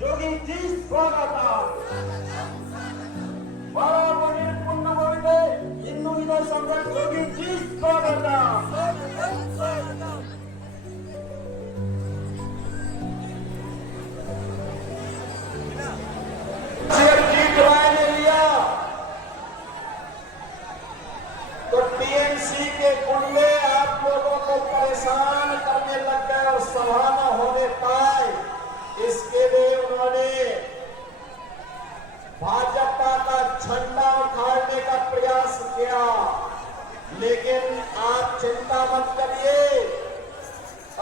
ಯೋಗೀಜಿ ಸ್ವಾಗತ. ಬರಾಬರಿ ಪೂರ್ಣಗೊಂಡಿದೆ. ಇನ್ನು ಇದೆ ಸಮ್ರಾಟ್ ಯೋಗೀಜಿ ಸ್ವಾಗತ. जीत राय ने लिया तो टीएमसी के गुंडे आप लोगों को परेशान करने लग गए और सभा न होने पाए। इसके लिए उन्होंने भाजपा का झंडा उखाड़ने का प्रयास किया, लेकिन आप चिंता मत करिए,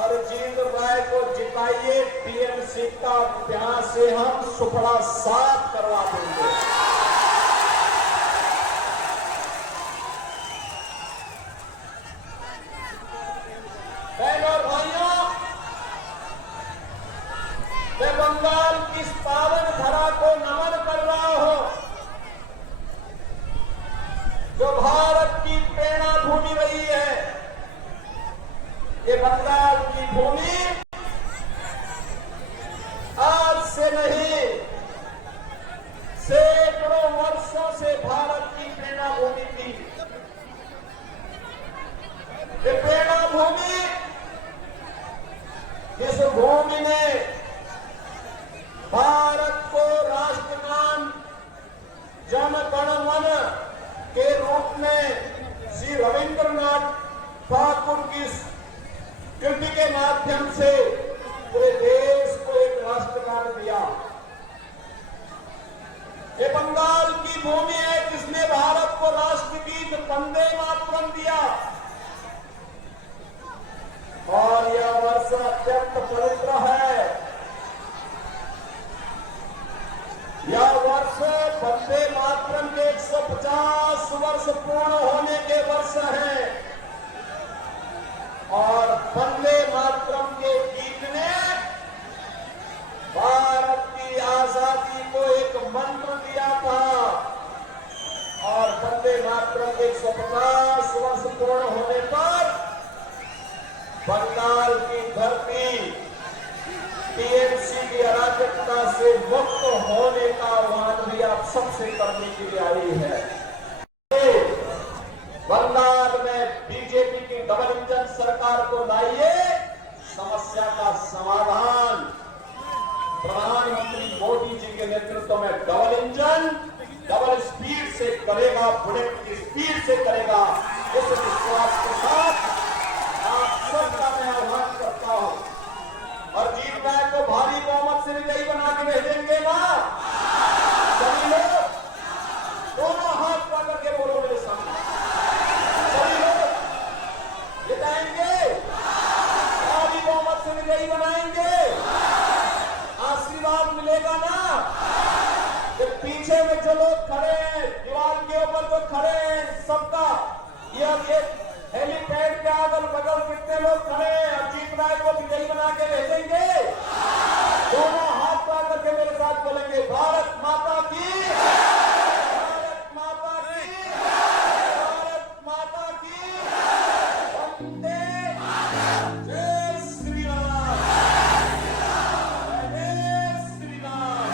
अरजीत राय को जिताइए। टीएमसी का अभ्यास से हम सुपड़ा साफ करवा देंगे। बहनों और भाइयों, मैं बंगाल की इस पावन धरा को नमन कर रहा हूं, जो भारत की प्रेरणा भूमि रही है। ये बंगाल की भूमि आज से नहीं, सैकड़ों वर्षों से भारत की प्रेरणा भूमि थी। ये प्रेरणा भूमि, इस भूमि ने भारत को राष्ट्रगान जन गण मन के रूप में श्री रविंद्रनाथ ठाकुर की कृति के माध्यम से पूरे देश को एक राष्ट्रगान दिया। ये बंगाल की भूमि है जिसने भारत को राष्ट्रगीत वंदे मातरम दिया। और यह वर्ष अत्यंत पवित्र है। यह वर्ष वंदे मातरम के 150 वर्ष पूर्ण होने के वर्ष है। और वंदे मातरम के गीत ने भारत की आजादी को एक मंत्र दिया था। और वंदे मातरम के 150 वर्ष पूर्ण होने पर बंगाल की धरती टीएमसी की अराजकता से मुक्त होने का आह्वान भी आप सबसे करने के लिए आई है। बंगाल में बीजेपी की डबल इंजन सरकार को लाइए, समस्या का समाधान प्रधानमंत्री मोदी जी के नेतृत्व में डबल इंजन डबल स्पीड से करेगा, बुलेट की स्पीड से करेगा। इस विश्वास के साथ आप सबका मैं आह्वान करता हूं। और जीत राय को भारी बहुमत से विजयी बना के भेजेंगे ना सभी लोग? दोनों हाथ पकड़ के बोलो मेरे सामने, सभी लोग जिताएंगे, भारी बहुमत से विजयी बनाएंगे, आशीर्वाद मिलेगा ना? कि पीछे में जो लोग खड़े हैं, दीवार के ऊपर जो खड़े हैं, सबका यह हेलीपैड के अगल बगल कितने लोग खड़े हैं? अजीत राय को विजयी बना के भेजेंगे। दोनों हाथ पकड़ के मेरे साथ बोलेंगे, भारत माता की, भारत माता की, भारत माता की, वंदे जय श्री राम, जय श्री राम।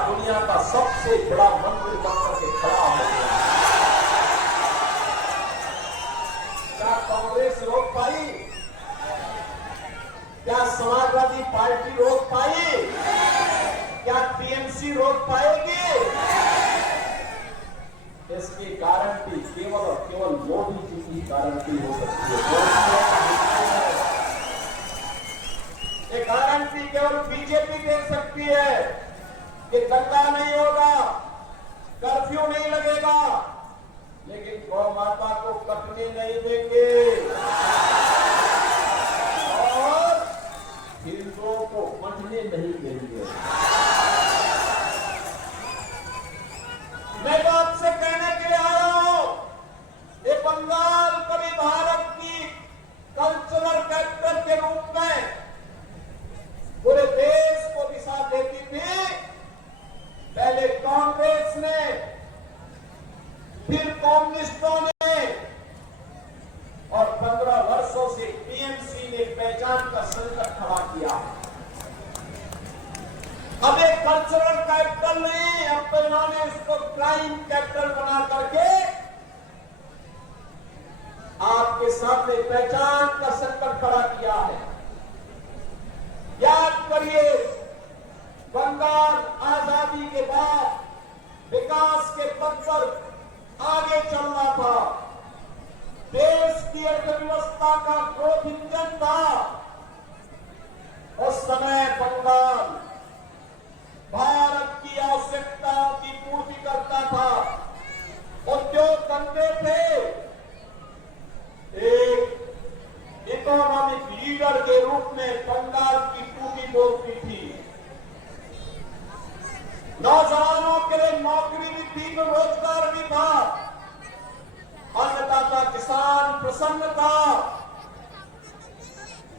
दुनिया का सबसे बड़ा मंदिर बनकर के खड़ा हो गया। क्या कांग्रेस रोक पाई? क्या समाजवादी पार्टी रोक पाई? क्या टीएमसी रोक पाएगी? इसकी गारंटी केवल और केवल मोदी जी की गारंटी हो सकती है। ये गारंटी केवल बीजेपी दे सकती है कि दंगा नहीं होगा, कर्फ्यू नहीं लगेगा, लेकिन गौ माता को कटने नहीं देंगे। और महीने नहीं मिलेंगे। मैं तो आपसे कहने के लिए आया हूं, ये बंगाल कभी भारत की कल्चरल कैपिटल के रूप में पूरे देश को दिशा देती थी। पहले कांग्रेस ने, फिर कम्युनिस्टों ने, और 15 वर्षों से टीएमसी ने पहचान का संकट खड़ा किया। अब एक कल्चरल कैपिटल नहीं, अब तो इन्होंने इसको क्राइम कैपिटल बना करके आपके सामने पहचान का संकट खड़ा किया है। याद करिए, बंगाल आजादी के बाद विकास के पथ पर आगे चलना था। देश की अर्थव्यवस्था का ग्रोथ इंजन था। उस समय बंगाल भारत की आवश्यकताओं की पूर्ति करता था। उद्योग धंधे थे। एक इकोनॉमिक लीडर के रूप में बंगाल की टूटी बोलती थी। नौजवानों के लिए नौकरी भी थी, रोजगार भी था। अन्नदाता किसान प्रसन्न था।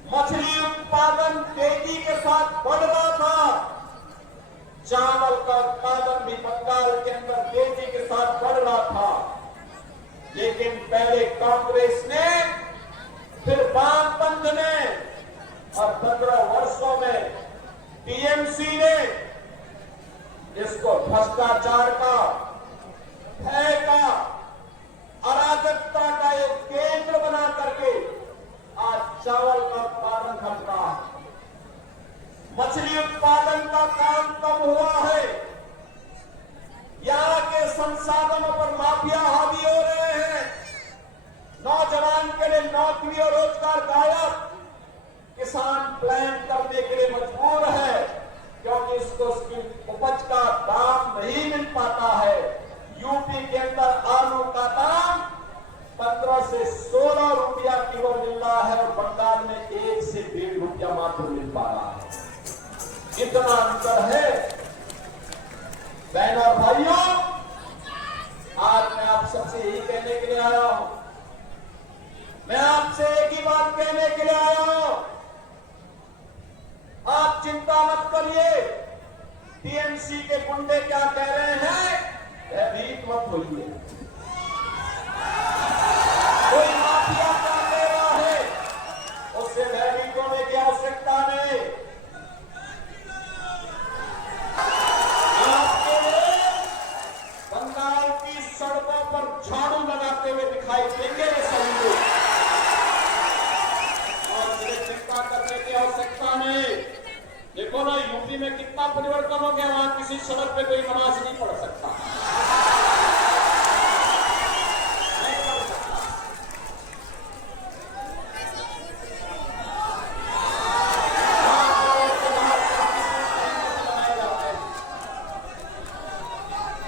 मछली उत्पादन तेजी के साथ बढ़ रहा था। चावल का उत्पादन भी बंगाल के अंदर तेजी के साथ बढ़ रहा था। लेकिन पहले कांग्रेस ने, फिर वामपंथ ने, और 15 वर्षों में टीएमसी ने इसको भ्रष्टाचार का, भय का, अराजकता का एक केंद्र बना करके आज चावल का उत्पादन घट रहा है। मछली उत्पादन का काम कम हुआ है। यहाँ के संसाधनों पर माफिया हावी हो रहे हैं। नौजवान के लिए नौकरी और रोजगार गायब। किसान प्लान करने के लिए मजबूर है क्योंकि इसको उसकी उपज का दाम नहीं मिल पाता है। यूपी के अंदर आलू का दाम 15 से 16 रुपया किलो मिल रहा है और बंगाल में 1 से 1.5 रुपया मात्र मिल पा रहा है। इतना अंतर है। बहनों और भाइयों, आज मैं आप सबसे यही कहने के लिए आया हूं। मैं आपसे एक ही बात कहने के लिए आया हूं। आप चिंता मत करिए। टीएमसी के गुंडे क्या कह रहे हैं, भयभीत मत होइए। कोई माफिया क्या ले रहा है, उससे भयभीत होने की आवश्यकता नहीं। आपके बंगाल की सड़कों पर झाड़ू लगाते हुए दिखाई देंगे ये सभी लोग, और मुझे चिंता करने की आवश्यकता नहीं। देखो ना, यूपी में कितना परिवर्तन हो गया। वहां किसी सड़क पे कोई नमाज नहीं पढ़ सकता।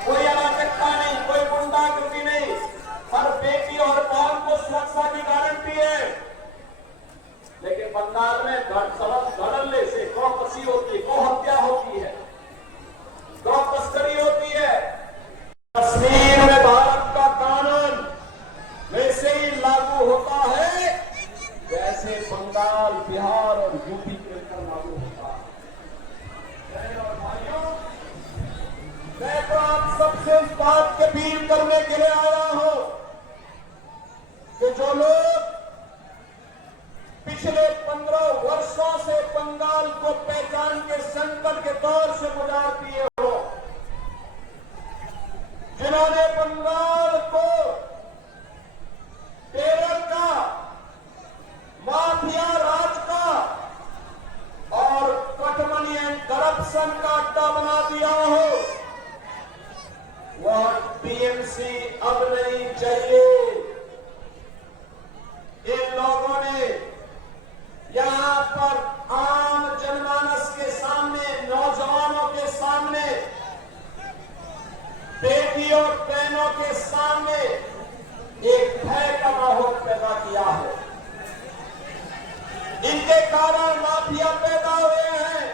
कोई अराजकता नहीं, कोई गुंडागर्दी नहीं। हर बेटी और बहन को सुरक्षा की गारंटी है। लेकिन बंगाल में धड़ल्ले से गौकसी होती है, गौ हत्या होती है, गौ तस्करी होती है। कश्मीर में भारत का कानून वैसे ही लागू होता है जैसे बंगाल, बिहार और यूपी के अंदर लागू होता है। और भाइयों, मैं तो आप सबसे इस बात की अपील करने के लिए आया हूं कि जो लोग पिछले 15 वर्षों से बंगाल को पहचान के संकट के दौर से गुजार दिए हो, जिन्होंने बंगाल को टेरर का, माफिया राज का और कटमनी एंड करप्शन का अड्डा बना दिया हो, वह टीएमसी अब नहीं चाहिए। इन लोगों ने यहां पर आम जनमानस के सामने, नौजवानों के सामने, बेटियों और बहनों के सामने एक भय का माहौल पैदा किया है। इनके कारण माफिया पैदा हुए हैं।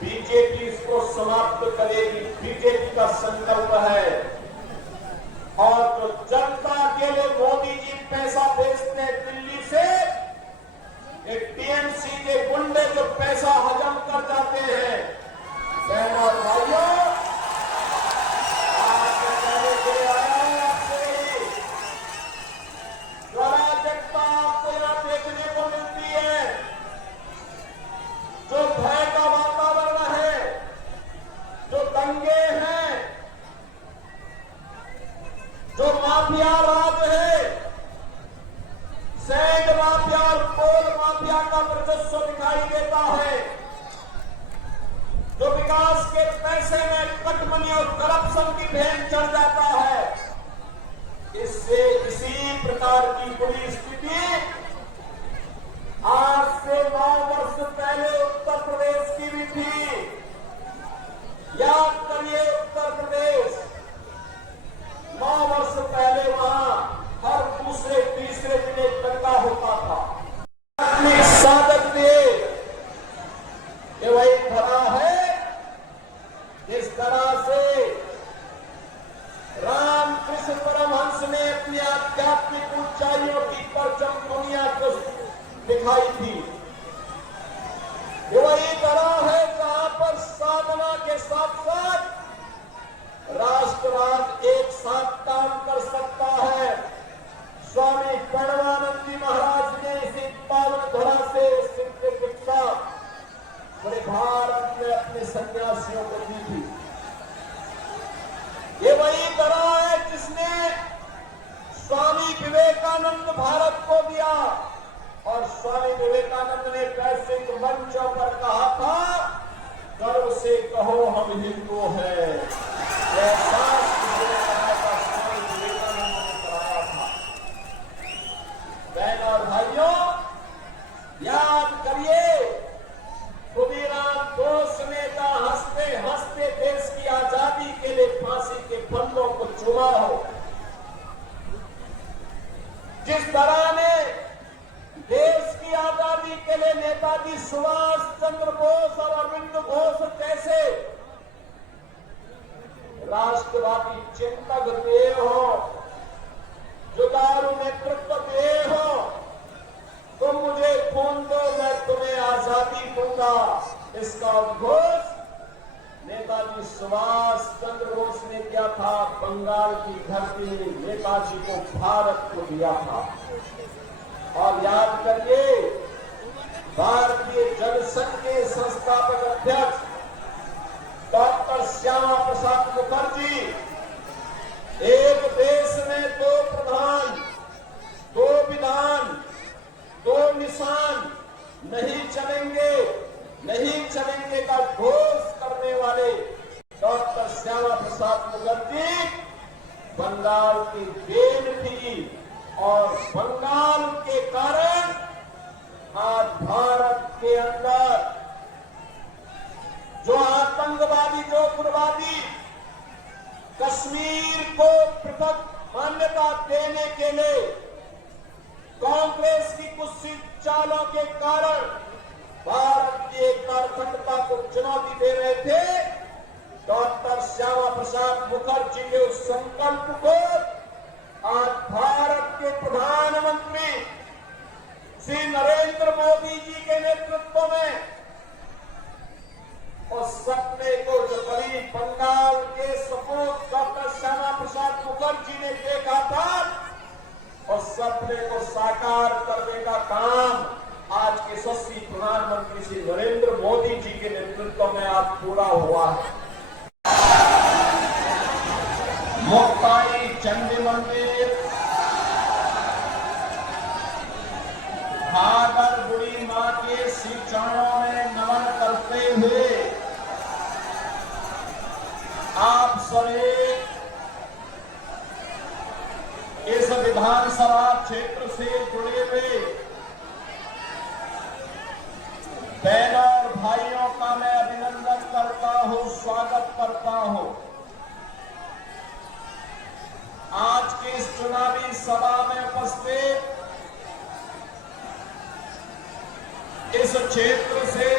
बीजेपी इसको समाप्त करेगी, बीजेपी का संकल्प है। और जो जनता के लिए मोदी जी पैसा भेजते हैं दिल्ली से, ये टीएमसी के गुंडे जो पैसा हजम कर जाते हैं। बहनों और भाइयों, आज मैं कहने के लिए आया हूं आपसे, जो अराजकता आपको यहां देखने को मिलती है, जो भय का वातावरण है, जो दंगे हैं, जो माफिया राज है, सैंड माफिया और कोल माफिया का वर्चस्व दिखाई देता है, जो विकास के पैसे में कटमनी और करप्शन की भेंट चढ़ जाता है, इससे इसी प्रकार की बुरी स्थिति आज से 9 वर्ष पहले उत्तर प्रदेश की भी थी। याद करिए, उत्तर प्रदेश 9 वर्ष पहले वहां हर दूसरे तीसरे दिन एक दंगा होता था। अपनी साधक दिए कि वही धरा है जिस तरह से रामकृष्ण परमहंस ने अपनी आध्यात्मिक ऊंचाइयों की परचम दुनिया को दिखाई थी। ये वही तरह है जहां पर साधना के साथ साथ राष्ट्रवाद एक साथ काम कर सकता है। स्वामी प्रणवानंद जी महाराज ने इसी पावन धरा से शिक्षा पूरे भारत में अपने सन्यासियों को दी थी। ये वही तरह है जिसने स्वामी विवेकानंद भारत को दिया, और स्वामी विवेकानंद ने वैश्विक मंचों पर कहा था, गर्व से कहो हम हिंदू हैं। एहसास स्वामी विवेकानंद ने कराया था। बहनों और भाइयों, याद करिए, खुदीराम बोस नेता हंसते हंसते देश की आजादी के लिए फांसी के फंदों को चुमा हो। जिस तरह ने देश की आजादी के लिए नेताजी सुभाष चंद्र बोस और अरविंद घोष जैसे राष्ट्रवादी चिंतक दिए हो, जुझारू नेतृत्व दिए हो, तुम मुझे खून दो मैं तुम्हें आजादी दूंगा, इसका उद्घोष नेताजी सुभाष चंद्र बोस ने किया था। बंगाल की धरती नेताजी को भारत को दिया था। और याद करिए, भारतीय जनसंघ के संस्थापक अध्यक्ष डॉक्टर श्यामा प्रसाद मुखर्जी, एक देश में 2 प्रधान, 2 विधान, 2 निशान नहीं चलेंगे का घोष करने वाले डॉक्टर श्यामा प्रसाद मुखर्जी बंगाल की देन थी, और बंगाल के कारण आज भारत के अंदर जो आतंकवादी, जो उग्रवादी कश्मीर को पृथक मान्यता देने के लिए कांग्रेस की कुछ चालों के कारण भारत की एकता अखंडता को चुनौती दे रहे थे, डॉक्टर श्यामा प्रसाद मुखर्जी के उस संकल्प को आज भारत के प्रधानमंत्री श्री नरेंद्र मोदी जी के नेतृत्व में उस सपने को, जो गरीब बंगाल के सपूत डॉक्टर श्यामा प्रसाद मुखर्जी ने देखा था, उस सपने को साकार करने का काम आज के यशस्वी प्रधानमंत्री श्री नरेंद्र मोदी जी के नेतृत्व में आज पूरा हुआ है। मुक्ताई चंडी मंदिर, भागर बुढ़ी मां के श्री चरणों में नमन करते हुए आप सभी इस विधानसभा क्षेत्र से जुड़े हुए बहनों और भाइयों का मैं अभिनंदन करता हूं, स्वागत करता हूं। आज की इस चुनावी सभा में उपस्थित इस क्षेत्र से